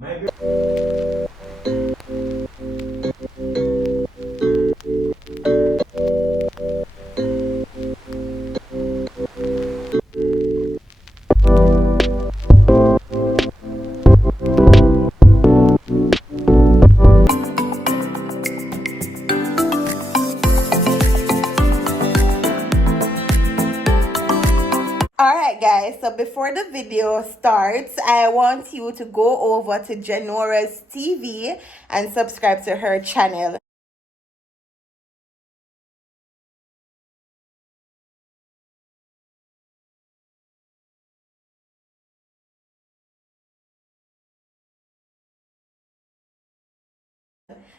Alright guys, so before the video starts, I want you to go over to Jenora's TV and subscribe to her channel.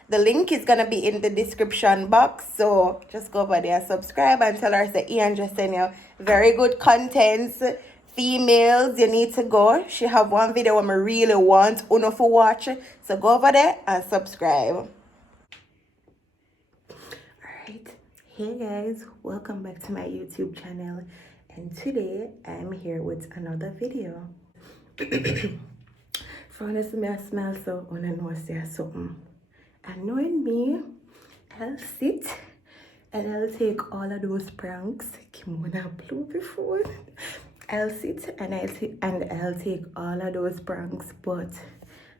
The link is gonna be in the description box, so just go over there, subscribe, and tell her that Ian just sent you very good contents. Females, you need to go. She have one video I really want Uno to watch, so go over there and subscribe. Alright, hey guys, welcome back to my YouTube channel, and today I'm here with another video. For this me I smell so I know say something. And knowing me, I'll sit and I'll take all of those pranks. Kimona blew before. I'll sit and I'll take all of those pranks, but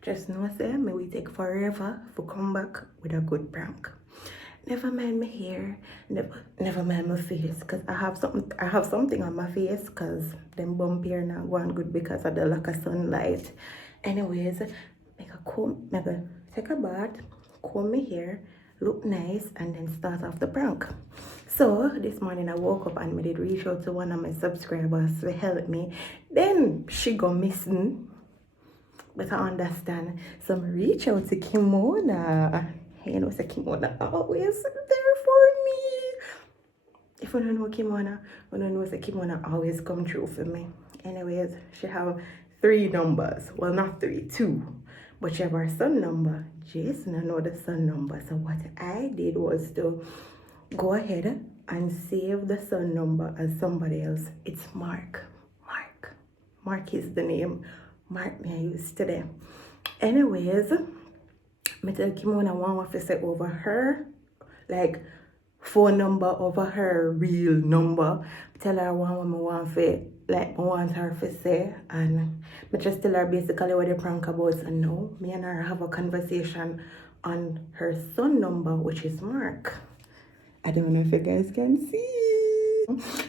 just know say me we take forever to come back with a good prank. Never mind my hair, never mind my face, cause I have something on my face, cause them bump here not going good because of the lack of sunlight. Anyways, take a bath, comb my hair, look nice, and then start off the prank. So this morning I woke up and I did reach out to one of my subscribers to help me. Then she go missing, but I understand. So I reach out to Kimona. You know, so Kimona always there for me. If you don't know Kimona, you don't know that Kimona always come true for me. Anyways, she have 3 numbers. Well, not 3, 2. But she have her son number. Jason, I know the son number. So what I did was to go ahead and save the son number as somebody else. It's Mark. Mark is the name. Mark me I use today. Anyways, I tell Kimona want to say over her, like, phone number over her real number. Tell her what I want for, like, I want her to say, and I just tell her basically what the prank about. And now me and her have a conversation on her son number, which is Mark. I don't know if you guys can see.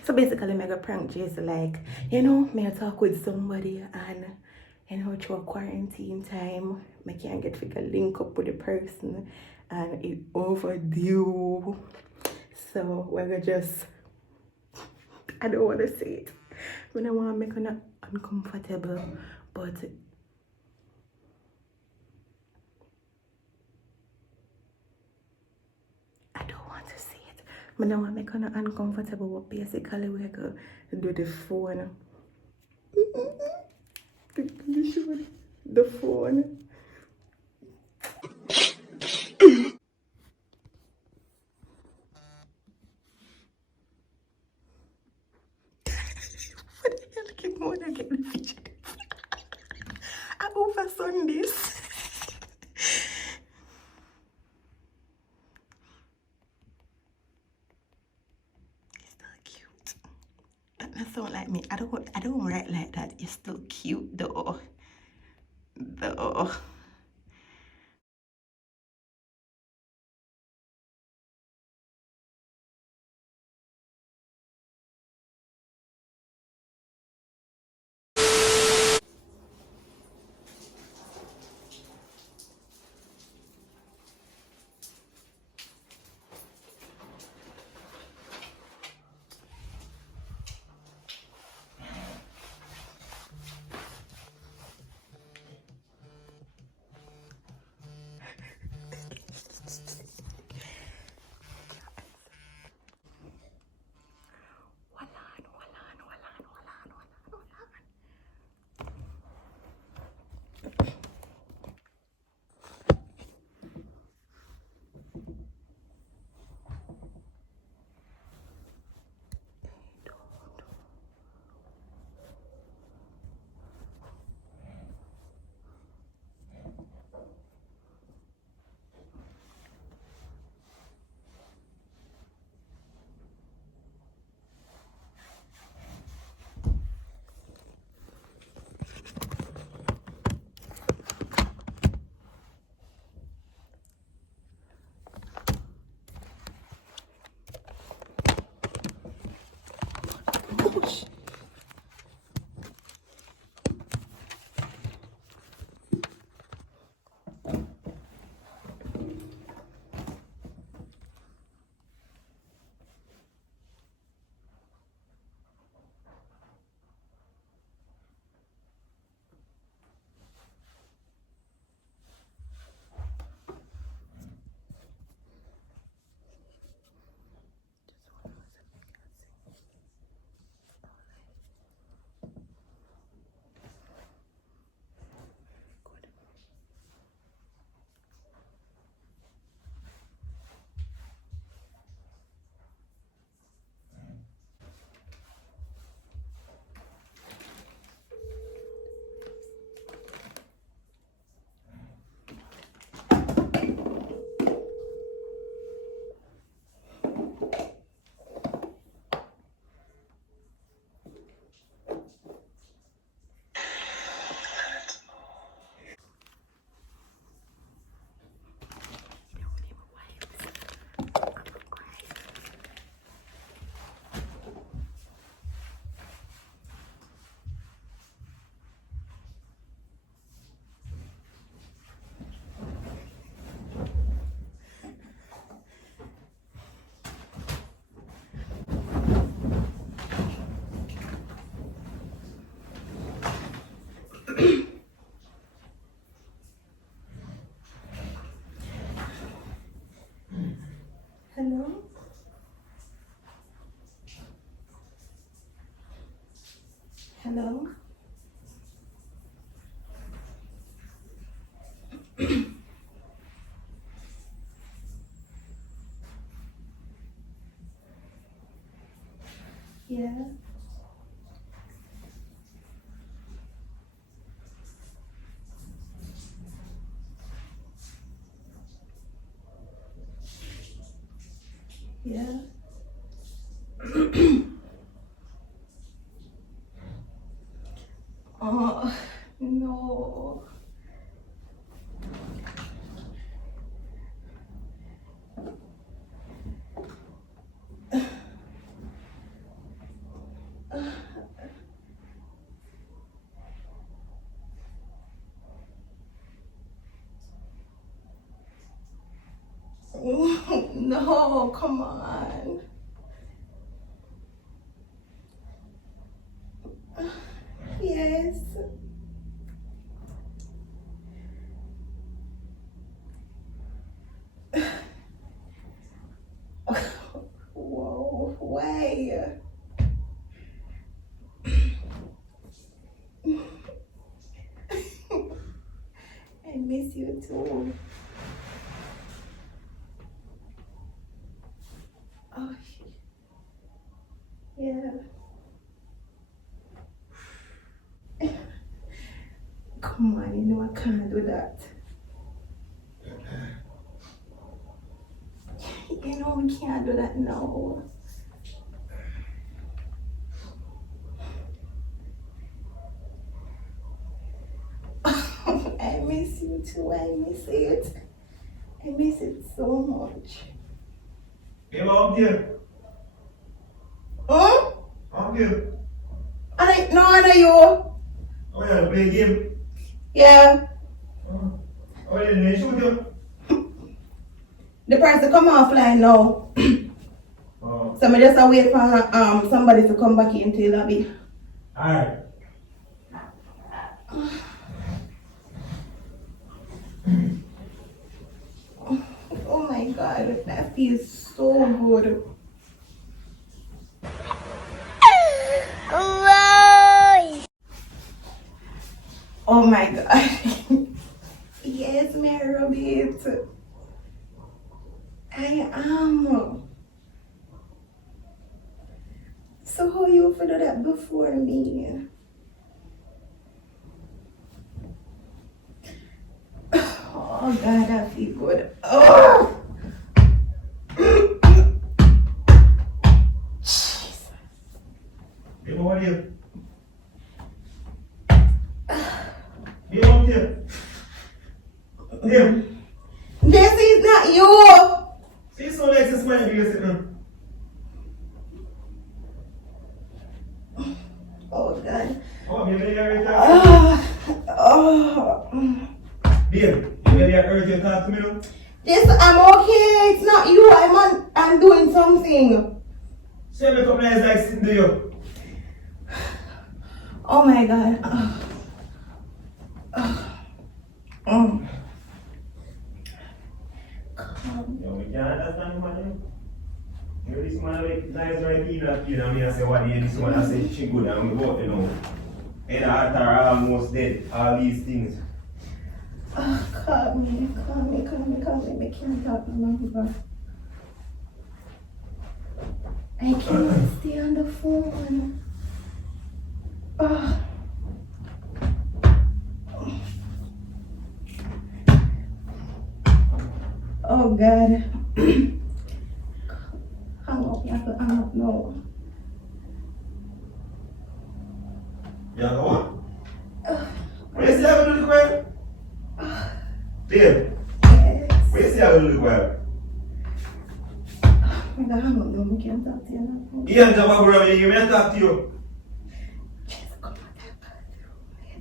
So basically, I go prank Jason, like, you know, me I talk with somebody, and you know, through quarantine time, I can't get to link up with the person, and it overdue. So we're gonna just, I don't want to say it. I don't want to make her uncomfortable, but I don't want to say it. I don't want to make her uncomfortable, but basically we're gonna do the phone. The phone. What the hell keep going and get the feature? I oversun this. It's still cute. That doesn't sound like me. I don't write like that. It's still cute though. Though. Hello? Hello? Yeah. Yeah. Oh, no. No, come on. Yes. Whoa, why? I miss you too. Oh, yeah. Come on, you know I can't do that. You know we can't do that now. I miss you too. I miss it. I miss it so much. Hey, I'm here. Huh? I'm here. I know you. Oh, yeah, play a game. Yeah. Oh, yeah, they shoot you. The person come offline now. Oh, So I just wait for somebody to come back into the lobby. alright. Oh my god, that feels so good. Oh my god. Yes, Mary Rabbit. I am. So how you for do that before me? Oh god, I feel good. Oh! Hey, how are you? Hey, I'm here. Here. This is not you! See, so like this man, you sit down. Oh god. Oh, maybe you're talking. Oh. Babe, maybe I heard you talk to me now. This, I'm okay. It's not you. I'm doing something. Say me come nice like sitting to you. Oh my god. Yo, we can't understand man. You know, this man like nice right here that you know me I say what the this one I say she good and we both you know. And after almost dead, all these things. Calm me. I can't talk no longer. I can't stay on the phone. Oh god. Hang up, you have to hang up now. Yeah, go on. Where's the other little girl? Babe, Yes. where's the other little girl? I gotta hang up now. We can't talk to you now. Ian, jump up around you, may I talk to you? Just come on,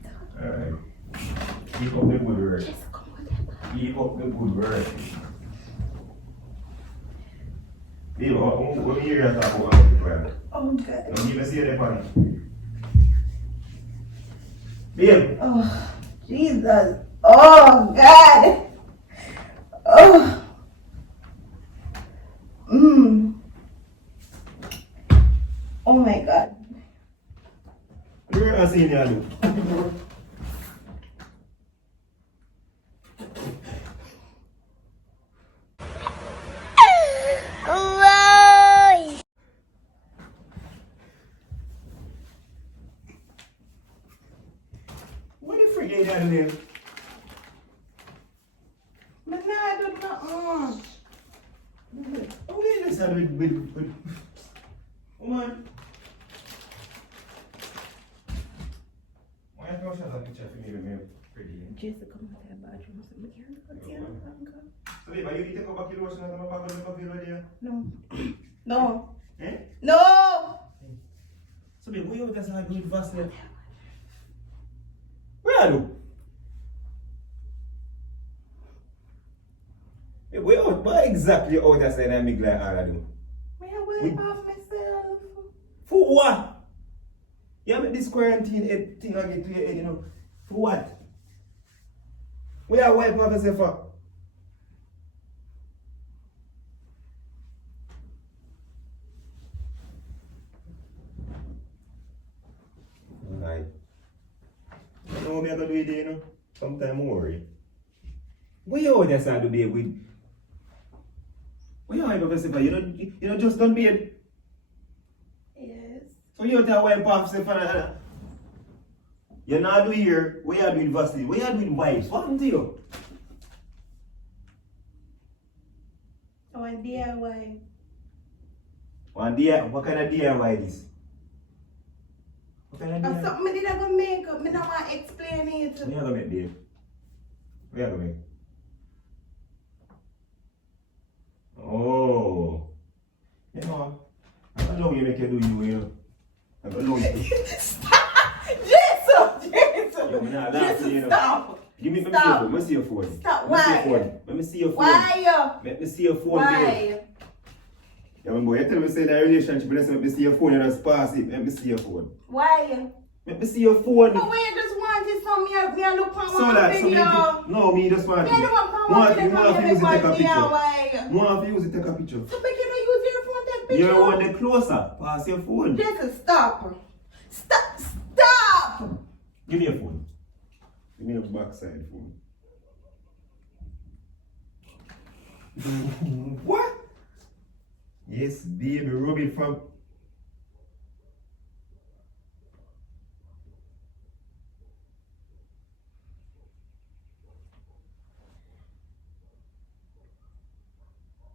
that. Alright. Keep up the good word. Just come on, that. Keep up the good word. Babe, what do you hear you talk about the girl? Oh god. Don't even see the funny. Babe. Oh, Jesus. Oh, God. Oh. Oh my God. You're not seeing you. What the freak you got in there? But now I don't know. Oh, yeah, let's have it with. Come on. Why don't you have a picture for me with me? Pretty. Jessica, come to the bathroom. So we can't go to your uncle. So, babe, you need to take up a kilo lotion and come back on the coffee right there? No. No. Eh? No. So, babe, what you want to say with Vaseline? Where are you? Babe, what exactly out there saying that make like all of them? May I wipe off myself? For what? You make this quarantine thing I get to your head, you know. For what? Where you wipe off yourself for? Alright. You know what I'm going to do today, you know? Sometimes I worry. What you out there saying to be with? What you wipe off yourself for? You know just done beard. Yes. So you out there wipe off yourself for? You're not doing here. What you doing Vaseline? What you doing wipes? What happened to you? Oh, and DIY. What kind of DIY this? What kind of Of DIY? something I didn't go make up. I don't want to explain it. What you gonna make, babe? What you gonna make? Oh. You know, I don't know you make you do you know. I don't know you. Jesus! Yo, me not laughing, you know. Stop! Give me, Stop. let me see your phone. Stop. Let me see your phone. Why? Let me see your phone. Why? Yeah, my boy, you tell me say that relationship, let me see your phone, you just pass it. Let me see your phone. Why? Let me see your phone. But when you just want it, so me look for So one that, video. no, me just want Me it. don't want to More of you use it take a picture. Why? More of you use it take a picture. So make you don't use your phone take picture. You want the closer, pass your phone. Just stop. Stop! Give me your phone. Give me your backside phone. What? Yes, baby, rub it from.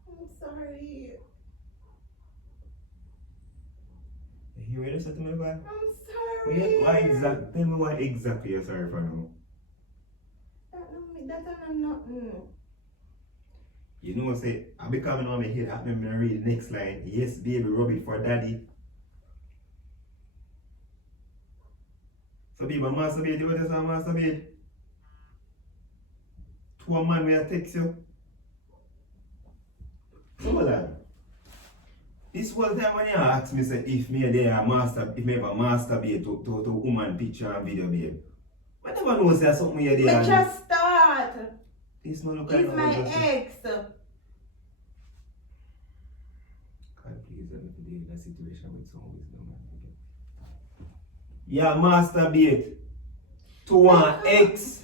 I'm sorry. You ready to say to me, boy? I'm sorry. Tell me what exactly you're sorry for now. That's nothing. You know, say, I be coming on my head, I remember read the next line. Yes, baby, rub it for daddy. So, people, masturbate, you want to say masturbate? To a man will text you. Hold on. This whole time when you ask me, say, if me there if me ever masturbate to woman picture and video, babe. I never know say something you there. But just start. This man look He's like my ex. God, please let me deal with that situation with some wisdom, man. Yeah, masturbate to one ex.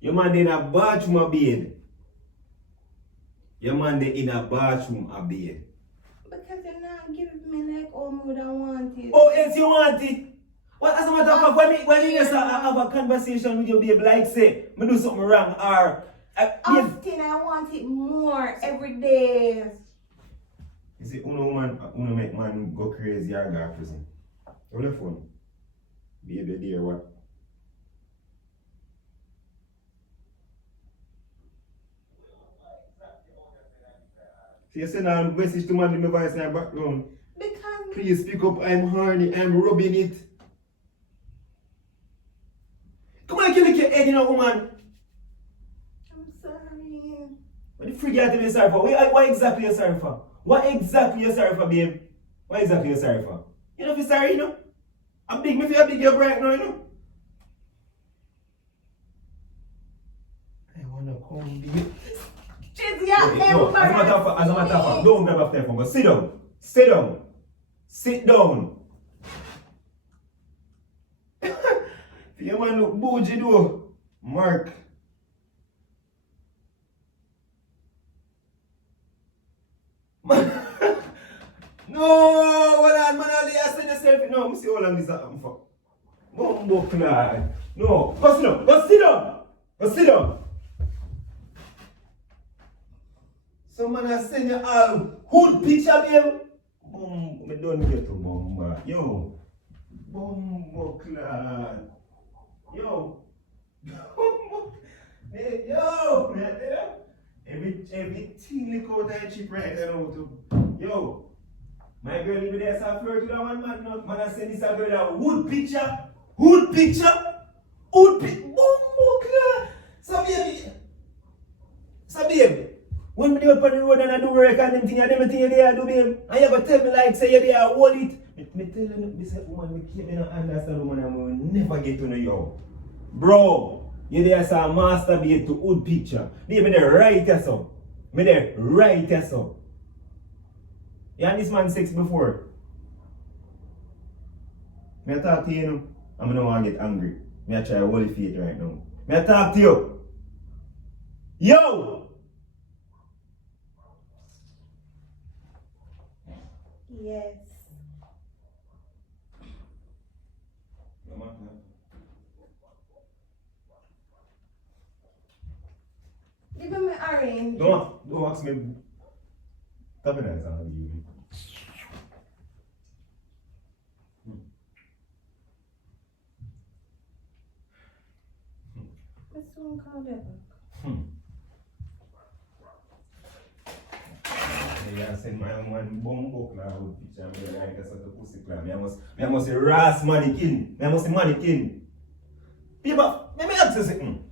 Your man in a bathroom a bed. Your man in a bathroom a bed. Because you're not giving me like all mood I want it. Oh, yes, you want it. What as a matter of fact, when me just have a conversation with your babe, like say, me do something wrong, or Often I want it more every day. you see, uno make man go crazy or go to prison. Hold the phone. Baby, dear, what? See, you send a message to man with my voice in the background. Because Please speak up, I'm horny, I'm rubbing it. Come on, kill your head, you know, woman. I'm sorry. What the freak you have to be sorry for? What exactly you sorry for? What exactly you sorry for, babe? What exactly you sorry for? You know if you're sorry, you know? I'm big, maybe I'm big, you're bright now, you know? I wanna come, babe. Jeez, yeah, No, as a matter of fact, don't grab off the phone, but sit down. Sit down. Sit down. You man look bougie though. Mark. No, hold on, man, I'll send yourself. No, I'm see how long this happened for. Bumbo clad. No, go sit down, go sit down. Go sit down. So man, I send you all hood picture, babe. Me don't get to bomba. Yo. Bumbo clad. Yo. Hey, yo. Everything look out that cheap right now too. Yo. My girl even there so flirt with that one man. No, man, I send this a girl a wood picture. Wood picture. Wood picture. Bumbo clad. So baby. When me dey up on the road and I do work and them thing they do, babe, and you go tell me like say you there hold it. Me tell you this woman me keep me not understand woman and will never get to know you. Bro, you there say masturbate to wood picture. Me there right here so. Me there right here so. You had this man sex before. Me I talk to you now. I'm not want to get angry. Me I try to hold faith right now. Me I talk to you. Yo! Yes. Give me orange. Don't ask me. Tap it nice and you. This one called it. I send my man bumbo cloud picture and I guess the pussy cloud. I must say ras mannequin. I must say mannequin. People, let me ask you something.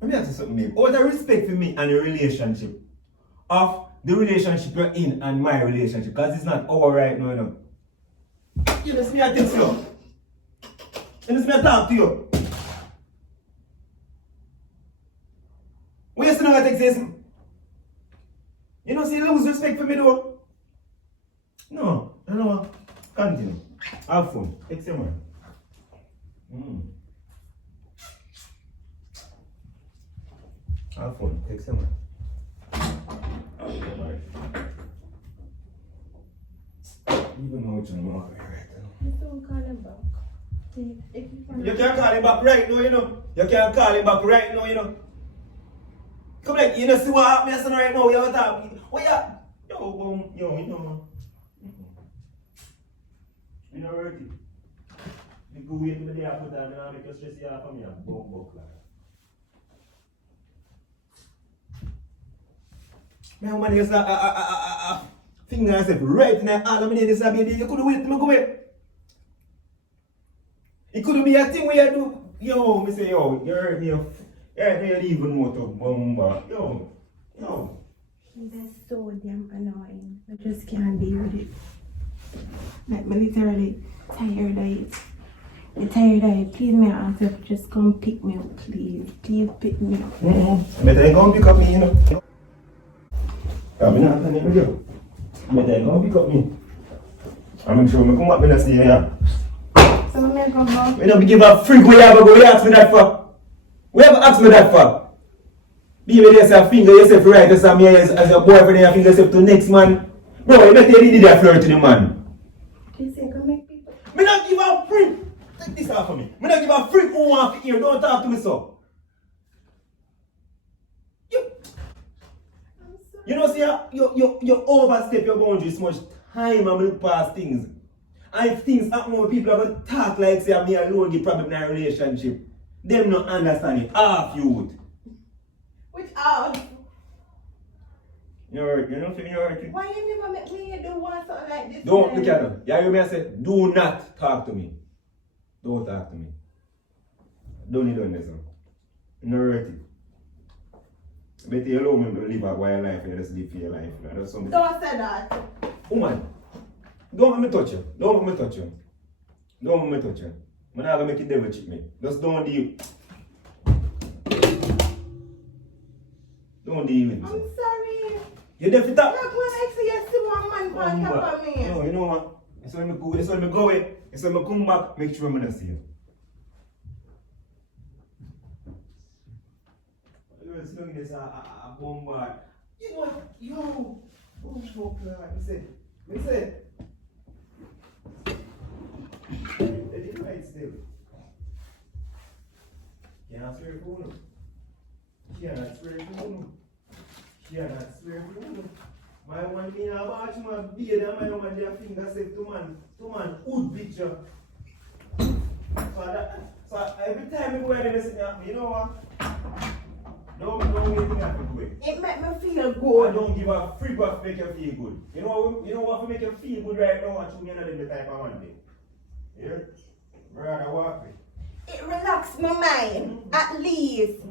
Let me ask you something, babe. What the respect for me and the relationship of the relationship you're in and my relationship, because it's not our right now, you know. You know, me I text you. You know, me I talk to you. Where you still not text this? You know, see, lose respect for me though. No, I don't know. Continue. Have fun. Text your man. Have fun. Text your man. Even know what you're doing right now. Just don't call him back. You can't call him back right now, you know. You can't call him back right now, you know. Come like, you know, see what happened right now, you have a talk. What you? Yo, you know. You know, work it. You go wait till the day after that, and I'll make you stress you out from your bum like. Man, man, you say, finger yourself right in the all of me, this baby, you could wait till me go away. It could be a thing where you do, yo, me say, yo, you hurt me, you even more to bomba, yo. That's so damn annoying. I just can't deal with it. Like, I'm literally tired of it. I'm tired of it. Please, me ask you, just come pick me up, please. Please pick me up. But they gonna pick up me, you know. I'm not telling you. But they gonna pick up me. I'm sure me come up with a stay here. So I'm gonna go back. We don't give a freak where you ever go. You ask me that for? Where ever ask me that for? Be with yourself, finger yourself right as your boyfriend, you finger yourself to next man. Bro, you better did that flirt to the man. You say, go make people. Me not give a freak. Take this off of me. Me not give a freak who want to hear. Don't talk to me so. You know, see, you overstep your boundaries so much time and look past things. And if things happen when people are going to talk like say me alone get problem in a relationship, them not understand it. Half youth. Which half? You're hurting. Why you never make me do one something like this? Don't look at them. You hear me? I say, do not talk to me. Don't talk to me. Don't need this one. You're hurting. But you allow me to live a wild life and just live for your life. Don't say that. Woman, don't let me touch you. Don't let me touch you. Don't let me touch you. I'm not going to make you devil cheat me. Just don't deal. Don't deal with me. I'm sorry. You deaf it up? Look, when I see you see one man on top of me. No, you know what? It's when me go, it's when me go away. It's when me come back, make sure I'm gonna see you. You're slowing this a bombard. You know what? Yo! Oh, smoke, me say. Let it right still. Can't swear for no. Can't swear for no. Can't swear for no. My one me a watch my beard and my woman their finger say to man hood picture. So every time you go there they say you know what? Don't make me happy to it. It make me feel good. I don't give a freak what make you feel good. You know what to make you feel good right now and you know the type of one day. Yeah? Brother walk me. It relax my mind, at least.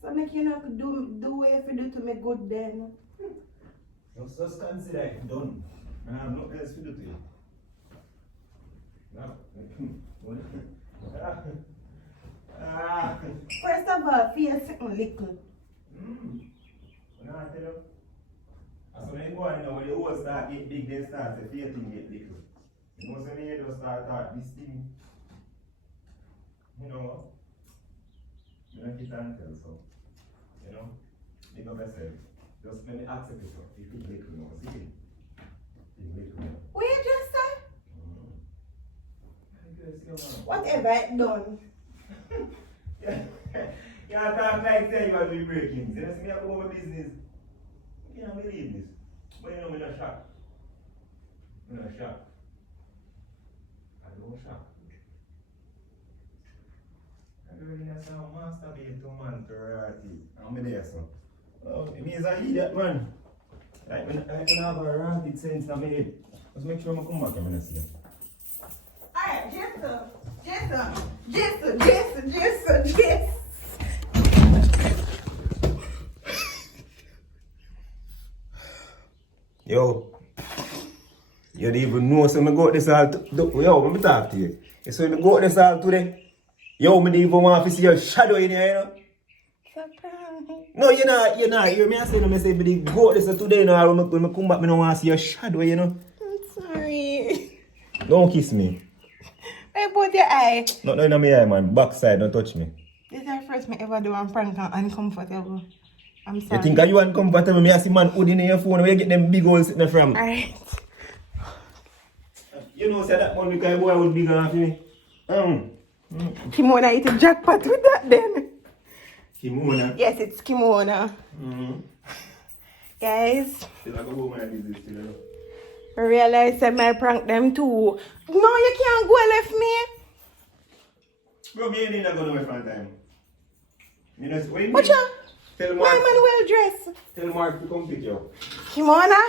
So make you not do what you have to do to me good then. Just consider it done. And I have nothing else to do to you. No. First of all, feel something little. When I tell you, as when you go on, when the whole start get big, then start the fear thing get little. You know, when you just start this thing, you know, you don't get and tell so. You know, make up yourself. Just let me accept it. You think little now, see it? Think little. What you just said? Whatever it done. You talk like that, you are doing breaking. You know, see me have over business. You can't believe this. But you know, I'm not shocked. I'm not shocked. I don't shock. I don't really have some masturbate to man to royalty. I'm there, so. Oh, it means I idiot, man. I can have a royalty sense in my head. Just make sure I come back and I see you. Alright, Jason. Yo, you don't even know, so I go this all yo, let me talk to you. So I go this all today. Yo, I don't even want to see your shadow in here, you know? No, you're not. You hear me? I say, but they go this today, you know, when I come back, I don't want to see your shadow, you know? I'm sorry. Don't kiss me. I put your eye. Not in my eye, man. Backside, don't touch me. This is the first me ever do a prank and uncomfortable. I'm sorry. You think you uncomfortable? Me I see man hood in your phone where you get them big holes sitting from. Alright. You know, say that one because boy would big enough for me. Kimona eat a jackpot with that then. Kimona? Yes, it's Kimona. Guys. Still like a woman like this, still, you know. I realize I might prank them too. No, you can't go left me. Bro, me ain't not going away from time. You know, what you Watch out. Tell My Mark. man well dressed. Tell Mark to come pick you up. Kimona.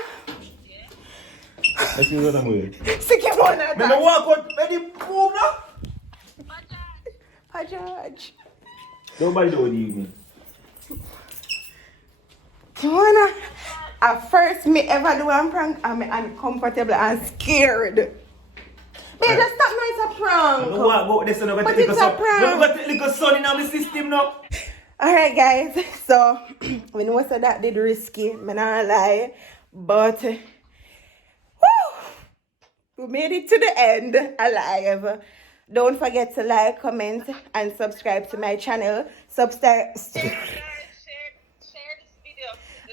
Let's use that way. See Kimona. Man, I walk out. Ready? Move now. Pajaj. Nobody don't leave me. Kimona. At first me ever do a prank, I'm uncomfortable and scared. But you just stop now, it's a prank. No, what about this? No, But it's a prank. No, got a little son in my system now. Alright guys, so we know so that did risky, me not lie. But woo, we made it to the end alive. Don't forget to like, comment, and subscribe to my channel.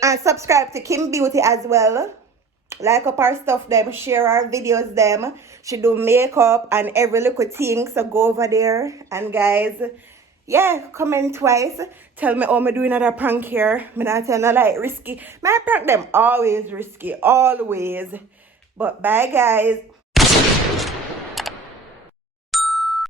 And subscribe to Kim Beauty as well. Like up our stuff them, share our videos them. She do makeup and every little thing, so go over there. And guys, yeah, comment twice. Tell me how me doing another prank here. Me not tell no like risky. My prank them always risky, always. But bye guys.